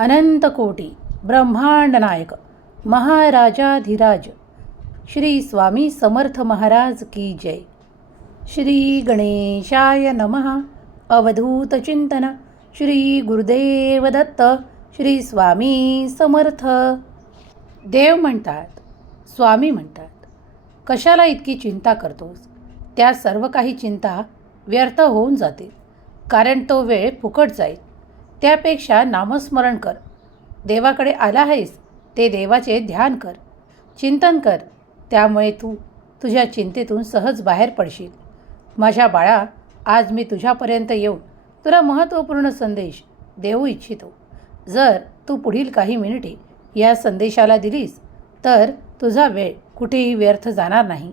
अनंत कोटी ब्रह्मांड नायक महाराजाधिराज. श्री स्वामी समर्थ महाराज की जय. श्री गणेशाय नमः. अवधूत चिंतन. श्री गुरुदेव दत्त. श्री स्वामी समर्थ. देव म्हणतात स्वामी म्हणतात. कशाला इतकी चिंता करतोस? त्या सर्व काही चिंता व्यर्थ होऊन जातील. कारण तो वेळ फुकट जाईल. त्यापेक्षा नामस्मरण कर. देवाकडे आला आहेस ते देवाचे ध्यान कर. चिंतन कर त्यामुळे तू तुझ्या चिंतेतून सहज बाहेर पडशील. माझ्या बाळा आज मी तुझ्यापर्यंत येऊन तुला महत्त्वपूर्ण संदेश देऊ इच्छितो. जर तू पुढील काही मिनिटे या संदेशाला दिलीस तर तुझा वेळ कुठेही व्यर्थ जाणार नाही.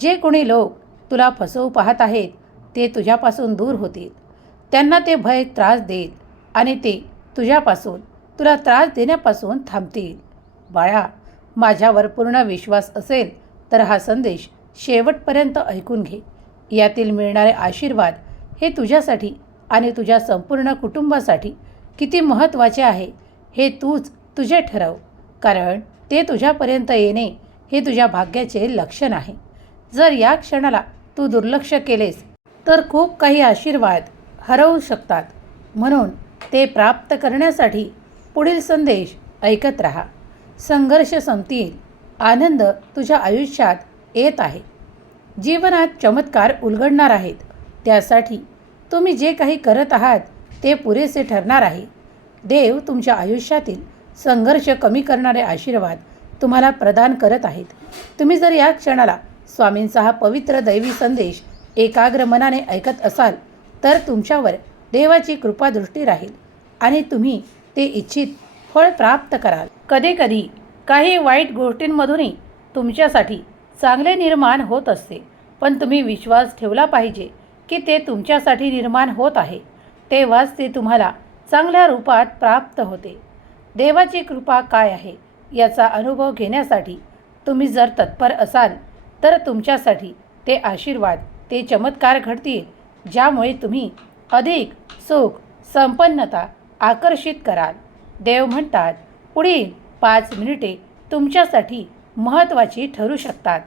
जे कोणी लोक तुला फसवू पाहत आहेत ते तुझ्यापासून दूर होतील. त्यांना ते भय त्रास देईल. आणि ते तुझ्यापासून तुला त्रास देण्यापासून थांबतील. बाळा माझ्यावर पूर्ण विश्वास असेल तर हा संदेश शेवटपर्यंत ऐकून घे. यातील मिळणारे आशीर्वाद हे तुझ्यासाठी आणि तुझ्या संपूर्ण कुटुंबासाठी किती महत्त्वाचे आहे हे तूच तुझे ठरव. कारण ते तुझ्यापर्यंत येणे हे तुझ्या भाग्याचे लक्षण आहे. जर या क्षणाला तू दुर्लक्ष केलेस तर खूप काही आशीर्वाद हरवू शकतात. म्हणून ते प्राप्त करण्यासाठी पुढील संदेश ऐकत राहा. संघर्ष संपतील. आनंद तुझ्या आयुष्यात येत आहे. जीवनात चमत्कार उलगडणार आहेत. त्यासाठी तुम्ही जे काही करत आहात ते पुरेसे ठरणार आहे. देव तुमच्या आयुष्यातील संघर्ष कमी करणारे आशीर्वाद तुम्हाला प्रदान करत आहेत. तुम्ही जर या क्षणाला स्वामींचा हा पवित्र दैवी संदेश एकाग्र मनाने ऐकत असाल तर तुमच्यावर देवाची कृपादृष्टी राहील आणि तुम्ही ते इच्छित फळ प्राप्त कराल. कधीकधी काही वाईट गोष्टींमधूनही तुमच्यासाठी चांगले निर्माण होत असते पण तुम्ही विश्वास ठेवला पाहिजे की ते तुमच्यासाठी निर्माण होत आहे. तेव्हाच ते तुम्हाला चांगल्या रूपात प्राप्त होते. देवाची कृपा काय आहे याचा अनुभव घेण्यासाठी तुम्ही जर तत्पर असाल तर तुमच्यासाठी ते आशीर्वाद ते चमत्कार घडतील ज्यामुळे तुम्ही अधिक सुख संपन्नता आकर्षित कराल. देव म्हणतात पुढील पाच मिनिटे तुमच्यासाठी महत्त्वाची ठरू शकतात.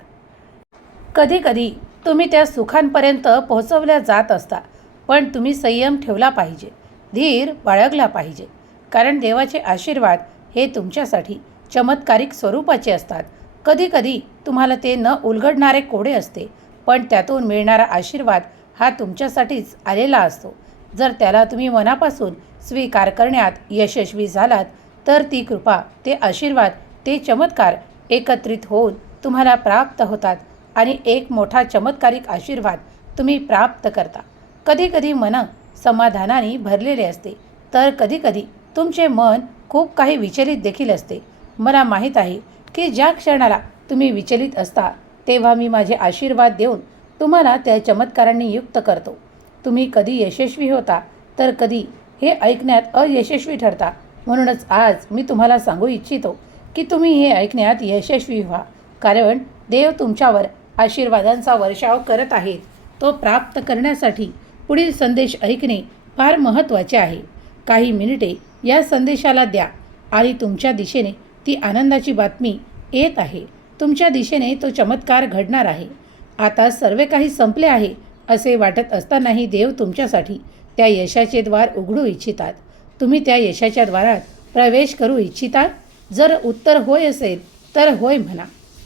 कधीकधी तुम्ही त्या सुखांपर्यंत पोहोचवल्या जात असता पण तुम्ही संयम ठेवला पाहिजे. धीर बाळगला पाहिजे. कारण देवाचे आशीर्वाद हे तुमच्यासाठी चमत्कारिक स्वरूपाचे असतात. कधीकधी तुम्हाला ते न उलगडणारे कोडे असते पण त्यातून मिळणारा आशीर्वाद हा तुमच्यासाठीच आलेला असतो. जर त्याला तुम्ही मनापासून स्वीकार करण्यात यशस्वी झालात तर ती कृपा ते आशीर्वाद ते चमत्कार एकत्रित होऊन तुम्हाला प्राप्त होतात आणि एक मोठा चमत्कारिक आशीर्वाद तुम्ही प्राप्त करता. कधीकधी मन समाधानाने भरलेले असते तर कधीकधी तुमचे मन खूप काही विचलित देखील असते. मला माहीत आहे की ज्या क्षणाला तुम्ही विचलित असता तेव्हा मी माझे आशीर्वाद देऊन तुम्हाला त्या चमत्कारांनी युक्त करतो. तुम्ही कधी यशस्वी होता तर कधी हे ऐकण्यात अयशस्वी ठरता. म्हणूनच आज मी तुम्हाला सांगू इच्छितो की तुम्ही हे ऐकण्यात यशस्वी व्हा. कारण देव तुमच्यावर आशीर्वादांचा वर्षाव करत आहेत. तो प्राप्त करण्यासाठी पुढील संदेश ऐकणे फार महत्त्वाचे आहे. काही मिनिटे या संदेशाला द्या आणि तुमच्या दिशेने ती आनंदाची बातमी येत आहे. तुमच्या दिशेने तो चमत्कार घडणार आहे. आता सर्व काही संपले आहे असे वाटत असतानाही देव तुमच्यासाठी त्या यशाचे द्वार उघडू इच्छितात. तुम्ही त्या यशाच्या द्वारात प्रवेश करू इच्छिता जर उत्तर होय असेल तर होय म्हणा.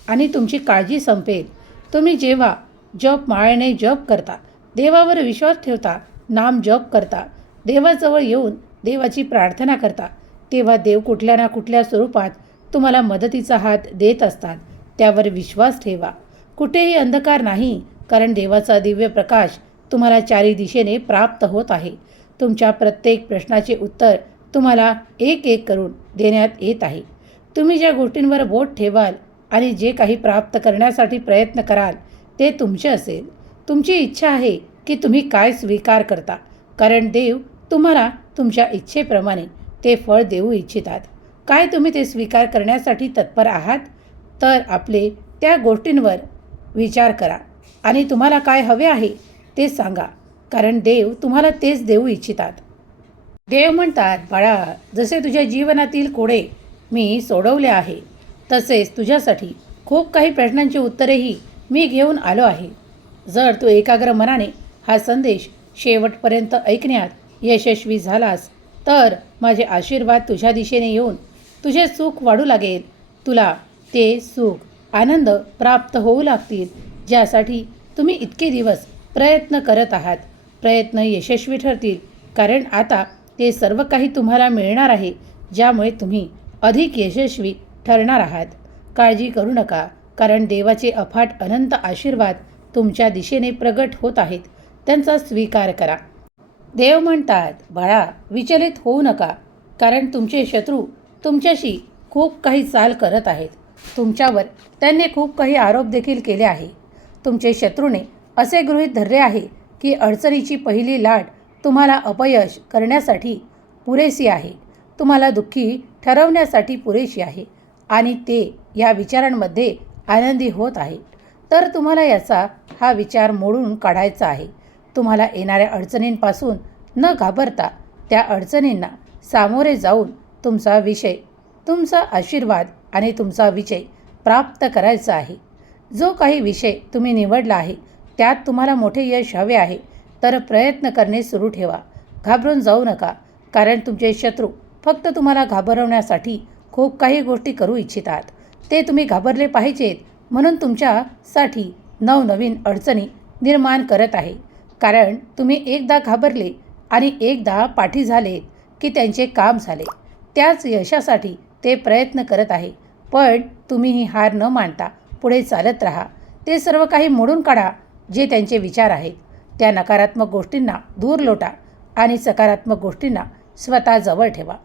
आणि तुमची काळजी संपेल. तुम्ही जेव्हा जप माळेने जप करता देवावर विश्वास ठेवता नाम जप करता देवाजवळ येऊन देवाची प्रार्थना करता तेव्हा देव कुठल्या ना कुठल्या स्वरूपात तुम्हाला मदतीचा हात देत असतात. त्यावर विश्वास ठेवा. कुठेही अंधकार नाही कारण देवाचा दिव्य प्रकाश तुम्हाला चारी दिशेने प्राप्त होत आहे. तुमच्या प्रत्येक प्रश्नाचे उत्तर तुम्हाला एक एक करून देण्यात येत आहे. तुम्ही ज्या गोष्टींवर बोट ठेवाल आणि जे काही प्राप्त करण्यासाठी प्रयत्न कराल ते तुमचे असेल. तुमची इच्छा आहे की तुम्ही काय स्वीकार करता कारण देव तुम्हाला तुमच्या इच्छेप्रमाणे ते फळ देऊ इच्छितात. काय तुम्ही ते स्वीकार करण्यासाठी तत्पर आहात? तर आपले त्या गोष्टींवर विचार करा. आणि तुम्हाला काय हवे आहे ते सांगा. कारण देव तुम्हाला तेच देऊ इच्छितात. देव म्हणतात बाळा जसे तुझ्या जीवनातील कोडे मी सोडवले आहे तसेच तुझ्यासाठी खूप काही प्रश्नांची उत्तरेही मी घेऊन आलो आहे. जर तू एकाग्र मनाने हा संदेश शेवटपर्यंत ऐकण्यात यशस्वी झालास तर माझे आशीर्वाद तुझ्या दिशेने येऊन तुझे सुख वाढू लागेल. तुला ते सुख आनंद प्राप्त होऊ लागतील ज्यासाठी तुम्ही इतके दिवस प्रयत्न करत आहात. प्रयत्न यशस्वी ठरतील कारण आता ते सर्व काही तुम्हाला मिळणार आहे ज्यामुळे तुम्ही अधिक यशस्वी ठरणार आहात. काळजी करू नका कारण देवाचे अफाट अनंत आशीर्वाद तुमच्या दिशेने प्रगट होत आहेत त्यांचा स्वीकार करा. देव म्हणतात बाळा विचलित होऊ नका कारण तुमचे शत्रू तुमच्याशी खूप काही चाल करत आहेत. तुमच्यावर त्यांनी खूप काही आरोप देखील केले आहे. तुमचे शत्रूने असे गृहीत धरले आहे की अडचणीची पहिली लाट तुम्हाला अपयश करण्यासाठी पुरेशी आहे. तुम्हाला दुःखी ठरवण्यासाठी पुरेशी आहे आणि ते या विचारांमध्ये आनंदी होत आहे. तर तुम्हाला याचा हा विचार मोडून काढायचा आहे. तुम्हाला येणाऱ्या अडचणींपासून न घाबरता त्या अडचणींना सामोरे जाऊन तुमचा विषय तुमचा आशीर्वाद आणि तुमचा विजय प्राप्त करायचा आहे. जो काही विषय तुम्ही निवडला आहे त्यात तुम्हाला मोठे यश हवे आहे तर प्रयत्न करणे सुरू ठेवा. घाबरून जाऊ नका कारण तुमचे शत्रू फक्त तुम्हाला घाबरवण्यासाठी खूप काही गोष्टी करू इच्छितात. ते तुम्ही घाबरले पाहिजेत म्हणून तुमच्यासाठी नवनवीन अडचणी निर्माण करत आहे. कारण तुम्ही एकदा घाबरले आणि एकदा पाठी झाले की त्यांचे काम झाले. त्याच यशासाठी ते प्रयत्न करत आहे. पण तुम्ही ही हार न मानता पुढे चालत राहा. ते सर्व काही मोडून काढा जे त्यांचे विचार आहेत. त्या नकारात्मक गोष्टींना दूर लोटा आणि सकारात्मक गोष्टींना स्वतः जवळ ठेवा.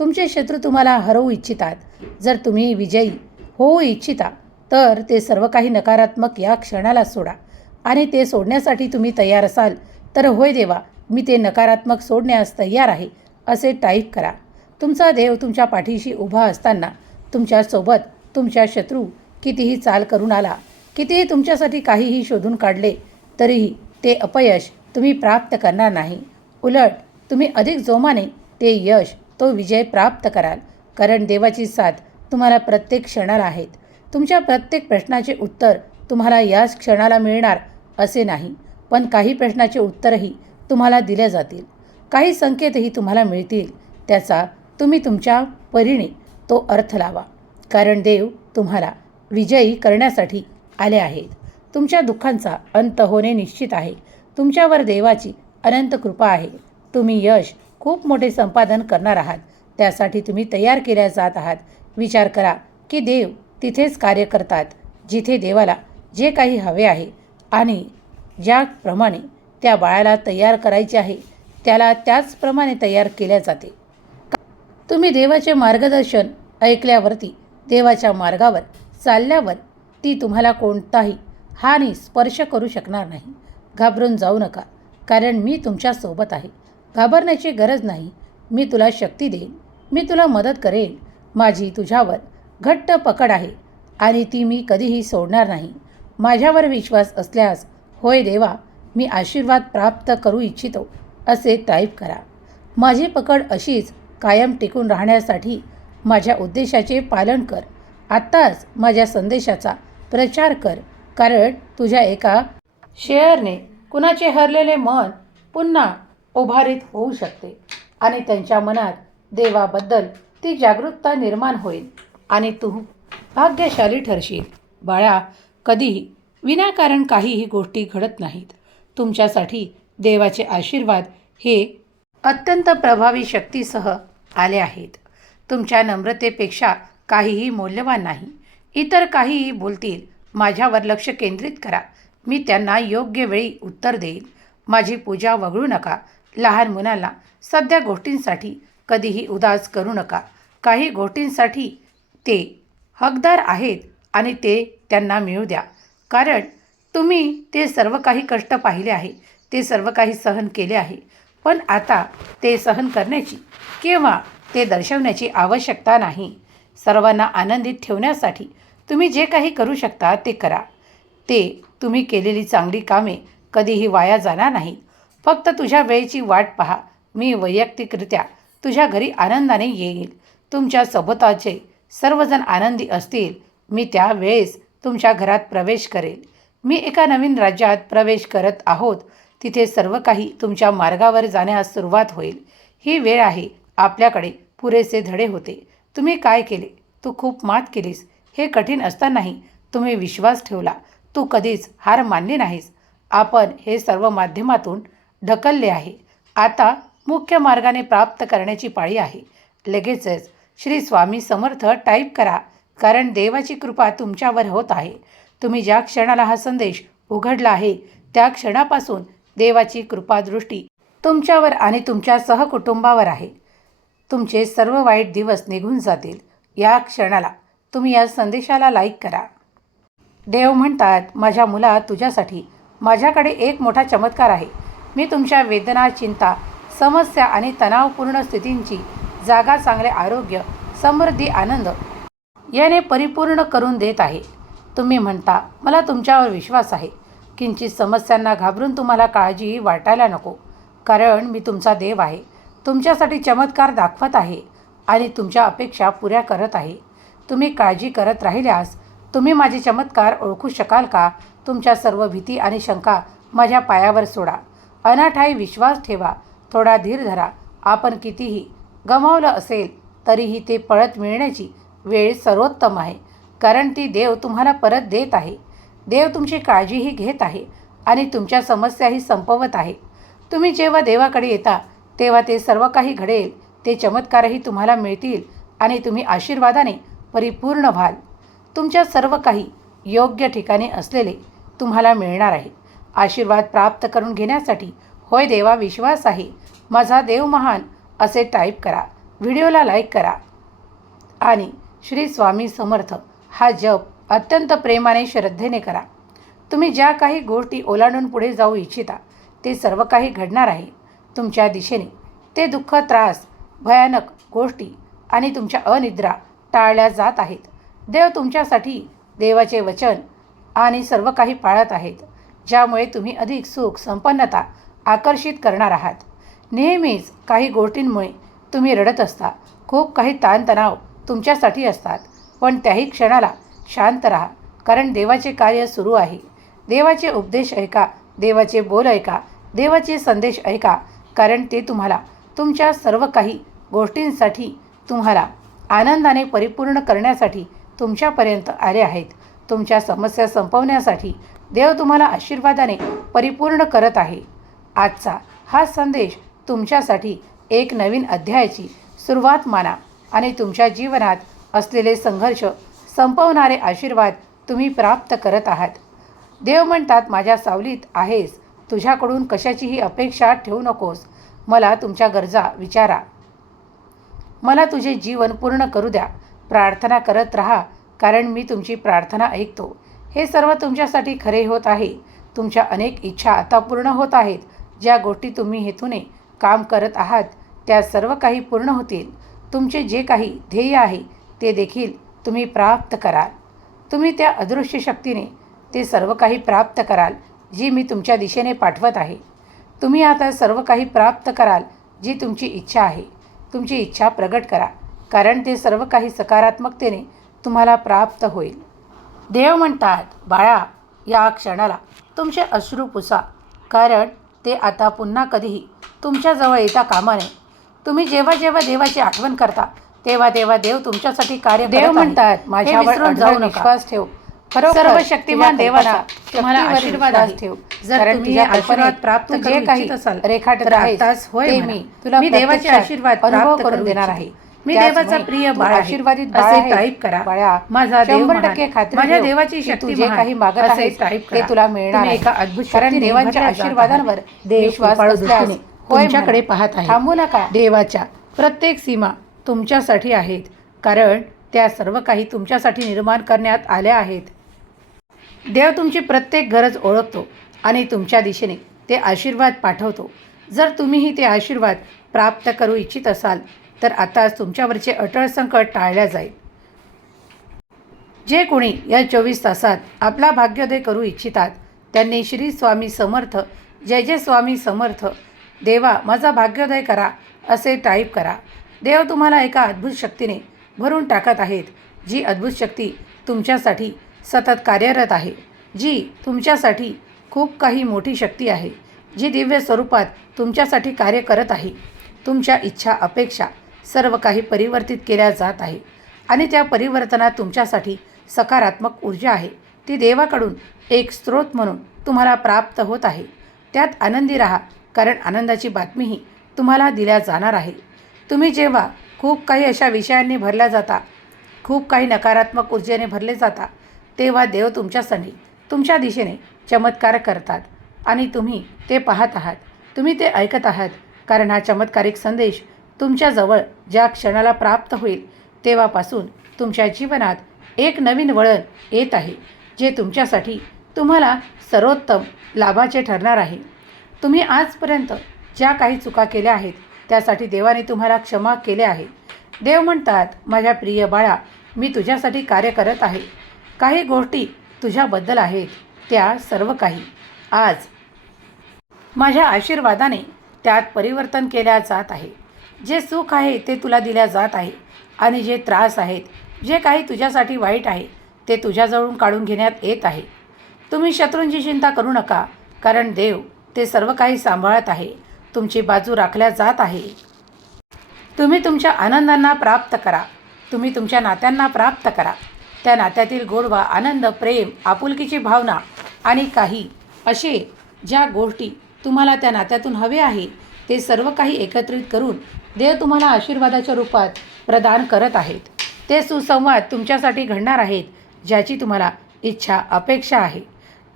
तुमचे शत्रू तुम्हाला हरवू इच्छितात. जर तुम्ही विजयी होऊ इच्छिता तर ते सर्व काही नकारात्मक या क्षणाला सोडा आणि ते सोडण्यासाठी तुम्ही तयार असाल तर होय देवा मी ते नकारात्मक सोडण्यास तयार आहे असे टाईप करा. तुमचा देव तुमच्या पाठीशी उभा असताना तुमच्यासोबत तुमच्या शत्रू कितीही चाल करून आला कितीही तुमच्यासाठी काहीही शोधून काढले तरीही ते अपयश तुम्ही प्राप्त करणार नाही. उलट तुम्ही अधिक जोमाने ते यश तो विजय प्राप्त कराल कारण देवाची साथ तुम्हाला प्रत्येक क्षणाला आहेत. तुमच्या प्रत्येक प्रश्नाचे उत्तर तुम्हाला याच क्षणाला मिळणार असे नाही पण काही प्रश्नाचे उत्तरही तुम्हाला दिले जातील. काही संकेतही तुम्हाला मिळतील त्याचा तुम्ही तुमच्या परीने तो अर्थ लावा. कारण देव तुम्हाला विजयी करण्यासाठी आले आहेत. तुमच्या दुःखांचा अंत होणे निश्चित आहे. तुमच्यावर देवाची अनंत कृपा आहे. तुम्ही यश खूप मोठे संपादन करणार आहात. त्यासाठी तुम्ही तयार केल्या जात आहात. विचार करा की देव तिथेच कार्य करतात जिथे देवाला जे काही हवे आहे आणि ज्याप्रमाणे त्या बाळाला तयार करायचे आहे त्याला त्याचप्रमाणे तयार केल्या जाते. तुम्ही देवाचे मार्गदर्शन ऐकल्यावरती देवाच्या मार्गावर चालल्यावर ती तुम्हाला कोणताही हानी स्पर्श करू शकणार नाही. घाबरून जाऊ नका कारण मी तुमच्यासोबत आहे. घाबरण्याची गरज नाही. मी तुला शक्ती देईन. मी तुला मदत करेन. माझी तुझ्यावर घट्ट पकड आहे आणि ती मी कधीही सोडणार नाही. माझ्यावर विश्वास असल्यास होय देवा मी आशीर्वाद प्राप्त करू इच्छितो असे टाईप करा. माझी पकड अशीच कायम टिकून राहण्यासाठी माझ्या उद्देशाचे पालन कर. आत्ताच माझ्या संदेशाचा प्रचार कर. कारण तुझ्या एका शेअरने कुणाचे हरलेले मन पुन्हा उभारित होऊ शकते आणि त्यांच्या मनात देवाबद्दल ती जागरूकता निर्माण होईल आणि तू भाग्यशाली ठरशील. बाळा कधीही विनाकारण काहीही गोष्टी घडत नाहीत. तुमच्यासाठी देवाचे आशीर्वाद हे अत्यंत प्रभावी शक्तीसह आले आहेत. तुमच्या नम्रतेपेक्षा काहीही मौल्यवान नाही. इतर काहीही बोलतील माझ्यावर लक्ष केंद्रित करा. मी त्यांना योग्य वेळी उत्तर देईन. माझी पूजा वगळू नका. लहान मुलांना सध्या गोष्टींसाठी कधीही उदास करू नका. काही गोष्टींसाठी ते हकदार आहेत आणि ते त्यांना मिळू द्या. कारण तुम्ही ते सर्व काही कष्ट पाहिले आहे. ते सर्व काही सहन केले आहे. पण आता ते सहन करण्याची किंवा ते दर्शवण्याची आवश्यकता नाही. सर्वांना आनंदित ठेवण्यासाठी तुम्ही जे काही करू शकता ते करा. ते तुम्ही केलेली चांगली कामे कधीही वाया जाणार नाहीत. फक्त तुझ्या वेळेची वाट पहा. मी वैयक्तिकरित्या तुझ्या घरी आनंदाने येईल. तुमच्या सोबताचे सर्वजण आनंदी असतील. मी त्या वेळेस तुमच्या घरात प्रवेश करेल. मी एका नवीन राज्यात प्रवेश करत आहोत. तिथे सर्व काही तुमच्या मार्गावर जाण्यास सुरुवात होईल. ही वेळ आहे. आपल्याकडे पुरेसे धडे होते. तुम्ही काय केले? तू खूप मात केलीस. हे कठीण असतानाही तुम्ही विश्वास ठेवला. तू कधीच हार मानली नाहीस. आपण हे सर्व माध्यमातून ढकलले आहे. आता मुख्य मार्गाने प्राप्त करण्याची पाळी आहे. लगेचच श्री स्वामी समर्थ टाईप करा. कारण देवाची कृपा तुमच्यावर होत आहे. तुम्ही ज्या क्षणाला हा संदेश उघडला आहे त्या क्षणापासून देवाची कृपादृष्टी तुमच्यावर आणि तुमच्या सहकुटुंबावर आहे. तुमचे सर्व वाईट दिवस निघून जातील. या क्षणाला तुम्ही या संदेशाला लाईक करा. देव म्हणतात माझ्या मुला तुझ्यासाठी माझ्याकडे एक मोठा चमत्कार आहे. मी तुमच्या वेदना चिंता समस्या आणि तणावपूर्ण स्थितींची जागा चांगले आरोग्य समृद्धी आनंद याने परिपूर्ण करून देत आहे. तुम्ही म्हणता मला तुमच्यावर विश्वास आहे. किंचित समस्यांना घाबरून तुम्हाला काळजी वाटायला नको. कारण मी तुमचा देव आहे. तुमच्यासाठी चमत्कार दाखवत आहे आणि तुमच्या अपेक्षा पुऱ्या करत आहे. तुम्ही काळजी करत राहिल्यास तुम्ही माझे चमत्कार ओळखू शकाल का? तुमच्या सर्व भीती आणि शंका माझ्या पायावर सोडा. अनाठाई विश्वास ठेवा. थोडा धीर धरा. आपण कितीही गमावलं असेल तरीही ते पळत मिळण्याची वेळ सर्वोत्तम आहे. कारण ती देव तुम्हाला परत देत आहे. देव तुमची काळजीही घेत आहे आणि तुमच्या समस्याही संपवत आहे. तुम्ही जेव्हा देवाकडे येता तेव्हा ते सर्व काही घडेल ते चमत्कारही तुम्हाला मिळतील आणि तुम्ही आशीर्वादाने परिपूर्ण व्हाल. तुमच्या सर्व काही योग्य ठिकाणी असलेले तुम्हाला मिळणार आहे. आशीर्वाद प्राप्त करून घेण्यासाठी होय देवा विश्वास आहे. माझा देव महान असे टाईप करा. व्हिडिओला लाईक करा. आणि श्री स्वामी समर्थ हा जप अत्यंत प्रेमाने श्रद्धेने करा. तुम्ही ज्या काही गोष्टी ओलांडून पुढे जाऊ इच्छिता ते सर्व काही घडणार आहे. तुमच्या दिशेने. ते दुःख त्रास भयानक गोष्टी आणि तुमच्या अनिद्रा टाळल्या जात आहेत. देव तुमच्यासाठी देवाचे वचन आणि सर्व काही पाळत आहेत ज्यामुळे तुम्ही अधिक सुख संपन्नता आकर्षित करणार आहात. नेहमीच काही गोष्टींमुळे तुम्ही रडत असता. खूप काही ताणतणाव तुमच्यासाठी असतात पण त्याही क्षणाला शांत राहा. कारण देवाचे कार्य सुरू आहे. देवाचे उपदेश ऐका. देवाचे बोल ऐका. देवाचे संदेश ऐका. कारण ते तुम्हाला तुमच्या सर्व काही गोष्टींसाठी तुम्हाला आनंदाने परिपूर्ण करण्यासाठी तुमच्यापर्यंत आले आहेत. तुमच्या समस्या संपवण्यासाठी देव तुम्हाला आशीर्वादाने परिपूर्ण करत आहे. आजचा हा संदेश तुमच्यासाठी एक नवीन अध्यायाची सुरुवात माना आणि तुमच्या जीवनात असलेले संघर्ष संपवणारे आशीर्वाद तुम्ही प्राप्त करत आहात. देव म्हणतात माझ्या सावलीत आहेस. तुझ्याकडून कशाचीही अपेक्षा ठेवू नकोस. मला तुमच्या गरजा विचारा. मला तुझे जीवन पूर्ण करू द्या. प्रार्थना करत राहा कारण मी तुमची प्रार्थना ऐकतो. हे सर्व तुमच्यासाठी खरे होत आहे. तुमच्या अनेक इच्छा आता पूर्ण होत आहेत. ज्या गोष्टी तुम्ही हेतूने काम करत आहात त्या सर्व काही पूर्ण होतील. तुमचे जे काही ध्येय आहे ते देखील तुम्ही प्राप्त कराल. तुम्ही त्या अदृश्य शक्तीने ते सर्व काही प्राप्त कराल जी मी तुमच्या दिशेने पाठवत आहे. तुम्ही आता सर्व काही प्राप्त कराल जी तुमची इच्छा आहे. तुमची इच्छा प्रगट करा कारण ते सर्व काही सकारात्मकतेने तुम्हाला प्राप्त होईल. देव म्हणतात बाळा या क्षणाला तुमचे अश्रू पुसा कारण ते आता पुन्हा कधीही तुमच्याजवळ येता कामा नये. तुम्ही जेव्हा जेव्हा देवाची आठवण करता तेव्हा तेव्हा देव तुमच्यासाठी कार्य देव म्हणतात माझ्यावर जाऊ विश्वास ठेव. सर्व शक्तिमान देवाचा तुम्हाला आशीर्वाद ठेव. जर तुम्ही आशीर्वाद प्राप्त जे काही रेखाटत आहेस ते मी तुला मी देवाचे आशीर्वाद अनुभव करून देणार आहे. मी देवाचा प्रिय बाळ आशीर्वादित असे टाईप करा. बाळा माझा शंभर टक्के खात्री माझ्या देवाची शक्ती जे काही मागत आहे टाईप ते तुला मिळणार एका अद्भुत कारण देवांच्या आशीर्वादांवर विश्वास असल्याने तुमच्याकडे पाहत आहे. थांबू नका. देवाच्या प्रत्येक सीमा तुमच्यासाठी आहेत. कारण त्या सर्व काही तुमच्यासाठी निर्माण करण्यात आल्या आहेत. देव तुमची प्रत्येक गरज ओळखतो आणि तुमच्या दिशेने ते आशीर्वाद पाठवतो. जर तुम्हीही ते आशीर्वाद प्राप्त करू इच्छित असाल तर आताच तुमच्यावरचे अटळ संकट टाळल्या जाईल. जे कोणी या चोवीस तासात आपला भाग्योदय करू इच्छितात त्यांनी श्री स्वामी समर्थ जय जय स्वामी समर्थ देवा माझा भाग्योदय करा असे टाईप करा. देव तुम्हाला एका अद्भुत शक्तीने भरून टाकत आहेत जी अद्भुत शक्ती तुमच्यासाठी सतत कार्यरत आहे जी तुमच्यासाठी खूप काही मोठी शक्ती आहे जी दिव्य स्वरूपात तुमच्यासाठी कार्य करत आहे. तुमच्या इच्छा अपेक्षा सर्व काही परिवर्तित केल्या जात आहे आणि त्या परिवर्तनात तुमच्यासाठी सकारात्मक ऊर्जा आहे. ती देवाकडून एक स्रोत म्हणून तुम्हाला प्राप्त होत आहे. त्यात आनंदी राहा कारण आनंदाची बातमीही तुम्हाला दिल्या जाणार आहे. तुम्ही जेव्हा खूप काही अशा विषयांनी भरल्या जाता खूप काही नकारात्मक ऊर्जेने भरले जाता तेव्हा देव तुमच्यासाठी तुमच्या दिशेने चमत्कार करतात आणि तुम्ही ते पाहत आहात. तुम्ही ते ऐकत आहात कारण हा चमत्कारिक संदेश तुमच्याजवळ ज्या क्षणाला प्राप्त होईल तेव्हापासून तुमच्या जीवनात एक नवीन वळण येत आहे जे तुमच्यासाठी तुम्हाला सर्वोत्तम लाभाचे ठरणार आहे. तुम्ही आजपर्यंत ज्या काही चुका केल्या आहेत त्यासाठी देवाने तुम्हाला क्षमा केले आहे. देव म्हणतात माझ्या प्रिय बाळा मी तुझ्यासाठी कार्य करत आहे. काही गोष्टी तुझ्याबद्दल आहेत त्या सर्व काही. आज माझ्या आशीर्वादाने त्यात परिवर्तन केल्या जात आहे. जे सुख आहे ते तुला दिल्या जात आहे. आणि जे त्रास आहेत जे काही तुझ्यासाठी वाईट आहे ते तुझ्याजवळून काढून घेण्यात येत आहे. तुम्ही शत्रूंची चिंता करू नका कारण देव ते सर्व काही सांभाळत आहे. तुमची बाजू राखल्या जात आहे. तुम्ही तुमच्या आनंदांना प्राप्त करा. तुम्ही तुमच्या नात्यांना प्राप्त करा. त्या नात्यातील गोडवा आनंद प्रेम आपुलकीची भावना आणि काही असे ज्या गोष्टी तुम्हाला त्या नात्यातून हवे आहे ते सर्व काही एकत्रित करून देव तुम्हाला आशीर्वादाच्या रूपात प्रदान करत आहेत. ते सुसंवाद तुमच्यासाठी घडणार आहेत ज्याची तुम्हाला इच्छा अपेक्षा आहे.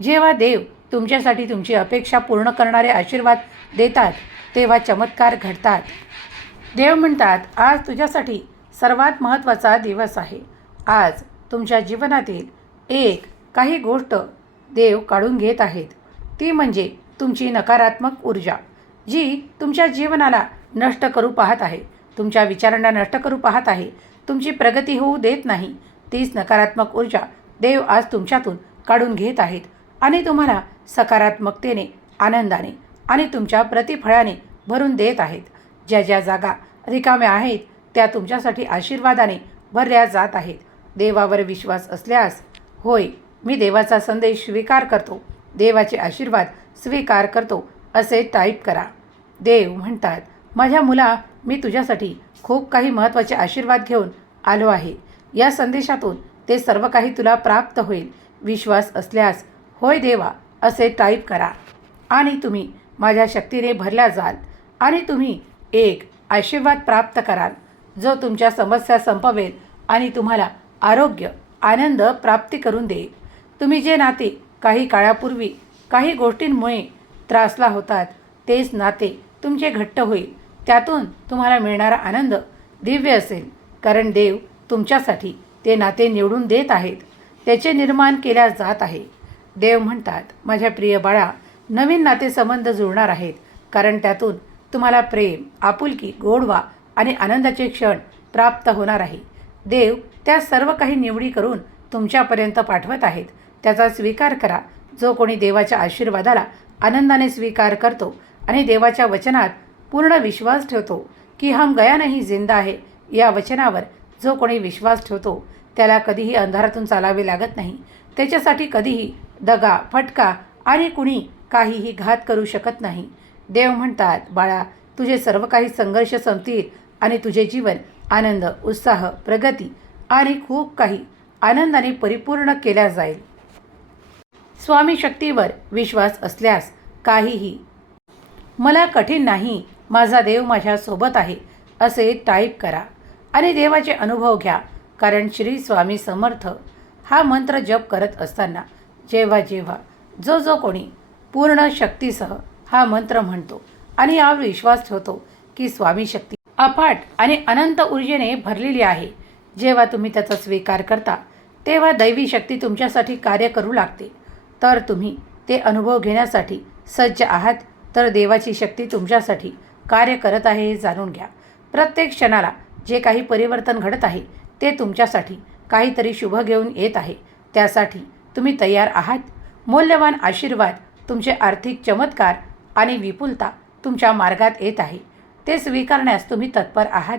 जेव्हा देव तुमच्यासाठी तुमची अपेक्षा पूर्ण करणारे आशीर्वाद देतात तेव्हा चमत्कार घडतात. देव म्हणतात आज तुझ्यासाठी सर्वात महत्त्वाचा दिवस आहे. आज तुमच्या जीवनातील एक काही गोष्ट देव काढून घेत आहेत. ती म्हणजे तुमची नकारात्मक ऊर्जा जी तुमच्या जीवनाला नष्ट करू पाहत आहे. तुमच्या विचारांना नष्ट करू पाहत आहे. तुमची प्रगती होऊ देत नाही. तीच नकारात्मक ऊर्जा देव आज तुमच्यातून काढून घेत आहेत. आणि तुम्हाला सकारात्मकतेने आनंदाने आणि तुमच्या प्रतिफळाने भरून देत आहेत. ज्या ज्या जागा रिकाम्या आहेत त्या तुमच्यासाठी आशीर्वादाने भरल्या जात आहेत. देवावर विश्वास असल्यास होय मी देवाचा संदेश स्वीकार करतो. देवाचे आशीर्वाद स्वीकार करतो असे टाईप करा. देव म्हणतात माझ्या मुला मी तुझ्यासाठी खूप काही महत्त्वाचे आशीर्वाद घेऊन आलो आहे. या संदेशातून ते सर्व काही तुला प्राप्त होईल. विश्वास असल्यास होय देवा असे टाईप करा. आणि तुम्ही माझ्या शक्तीने भरल्या जाल. आणि तुम्ही एक आशीर्वाद प्राप्त कराल. जो तुमच्या समस्या संपवेल आणि तुम्हाला आरोग्य आनंद प्राप्ती करून देईल. तुम्ही जे नाते काही काळापूर्वी काही गोष्टींमुळे त्रासला होतात तेच नाते तुमचे घट्ट होईल. त्यातून तुम्हाला मिळणारा आनंद दिव्य असेल. कारण देव तुमच्यासाठी ते नाते निवडून देत आहेत. त्याचे निर्माण केल्या जात आहे. देव म्हणतात माझ्या प्रिय बाळा नवीन नातेसंबंध जुळणार आहेत. कारण त्यातून तुम्हाला प्रेम आपुलकी गोडवा आणि आनंदाचे क्षण प्राप्त होणार आहे. देव त्या सर्व काही निवडी करून तुमच्यापर्यंत पाठवत आहेत. त्याचा स्वीकार करा. जो कोणी देवाच्या आशीर्वादाला आनंदाने स्वीकार करतो आणि देवाच्या वचनात पूर्ण विश्वास ठेवतो की हम गया नाही जिंदा आहे या वचनावर जो कोणी विश्वास ठेवतो त्याला कधीही अंधारातून चालावे लागत नाही. त्याच्यासाठी कधीही दगा फटका आणि कुणी काहीही घात करू शकत नाही. देव म्हणतात बाळा तुझे सर्व काही संघर्ष संपतील आणि तुझे जीवन आनंद उत्साह प्रगती आणि खूप काही आनंदाने परिपूर्ण केल्या जाईल. स्वामी शक्तीवर विश्वास असल्यास काहीही मला कठीण नाही माझा देव माझ्यासोबत आहे असे टाईप करा आणि देवाचे अनुभव घ्या. कारण श्री स्वामी समर्थ हा मंत्र जप करत असताना जेव्हा जेव्हा जो जो कोणी पूर्ण शक्तीसह हा मंत्र म्हणतो आणि यावर विश्वास ठेवतो की स्वामी शक्ती अफाट आणि अनंत ऊर्जेने भरलेली आहे जेव्हा तुम्ही त्याचा स्वीकार करता तेव्हा दैवी शक्ती तुमच्यासाठी कार्य करू लागते. तर तुम्ही ते अनुभव घेण्यासाठी सज्ज आहात तर देवाची शक्ती तुमच्यासाठी कार्य करत आहे हे जाणून घ्या. प्रत्येक क्षणाला जे काही परिवर्तन घडत आहे ते तुमच्यासाठी काहीतरी शुभ घेऊन येत आहे. त्यासाठी तुम्ही तयार आहात. मौल्यवान आशीर्वाद तुमचे आर्थिक चमत्कार आणि विपुलता तुमच्या मार्गात येत आहे. ते स्वीकारण्यास तुम्ही तत्पर आहात.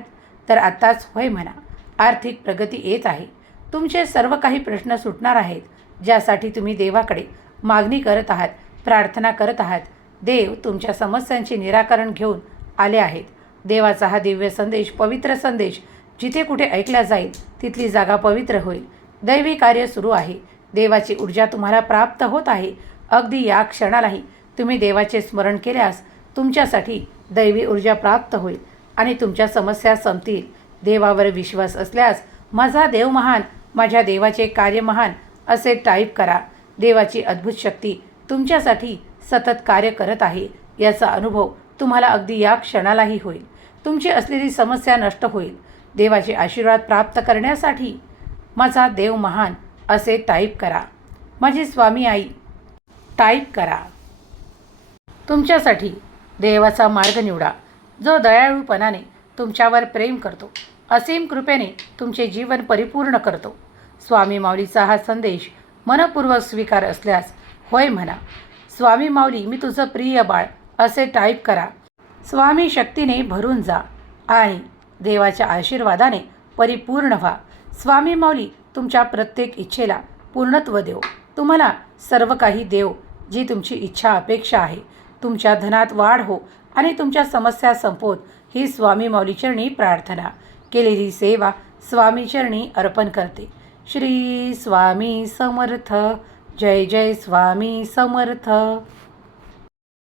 तर आत्ताच होय म्हणा. आर्थिक प्रगती येत आहे. तुमचे सर्व काही प्रश्न सुटणार आहेत. ज्यासाठी तुम्ही देवाकडे मागणी करत आहात प्रार्थना करत आहात. देव तुमच्या समस्यांचे निराकरण घेऊन आले आहेत. देवाचा हा दिव्य संदेश पवित्र संदेश जिथे कुठे ऐकला जाईल तिथली जागा पवित्र होईल. दैवी कार्य सुरू आहे. देवाची ऊर्जा तुम्हाला प्राप्त होत आहे. अगदी या क्षणालाही तुम्ही देवाचे स्मरण केल्यास तुमच्यासाठी दैवी ऊर्जा प्राप्त होईल आणि तुमच्या समस्या संपतील. देवावर विश्वास असल्यास माझा देव महान माझ्या देवाचे कार्य महान असे टाईप करा. देवाची अद्भुत शक्ती तुमच्यासाठी सतत कार्य करत आहे. याचा अनुभव तुम्हाला अगदी या क्षणालाही होईल. तुमची असलेली समस्या नष्ट होईल. देवाचे आशीर्वाद प्राप्त करण्यासाठी माझा देव महान असे टाईप करा. माझी स्वामी आई टाईप करा. तुमच्यासाठी देवाचा मार्ग निवडा जो दयाळूपणाने तुमच्यावर प्रेम करतो असीम कृपेने तुमचे जीवन परिपूर्ण करतो. स्वामी माऊलीचा हा संदेश मनपूर्वक स्वीकार असल्यास होय म्हणा. स्वामी माऊली मी तुझं प्रिय बाळ असे टाईप करा. स्वामी शक्तीने भरून जा आणि देवाच्या आशीर्वादाने परिपूर्ण व्हा. स्वामी माऊली तुमच्या प्रत्येक इच्छेला पूर्णत्व देव. तुम्हाला सर्व काही देव जी तुमची इच्छा अपेक्षा आहे. तुमच्या धनात वाढ हो आणि तुमच्या समस्या संपोत ही स्वामी माऊलीचरणी प्रार्थना. केलेली सेवा स्वामीचरणी अर्पण करते. श्री स्वामी समर्थ. जय जय स्वामी समर्थ.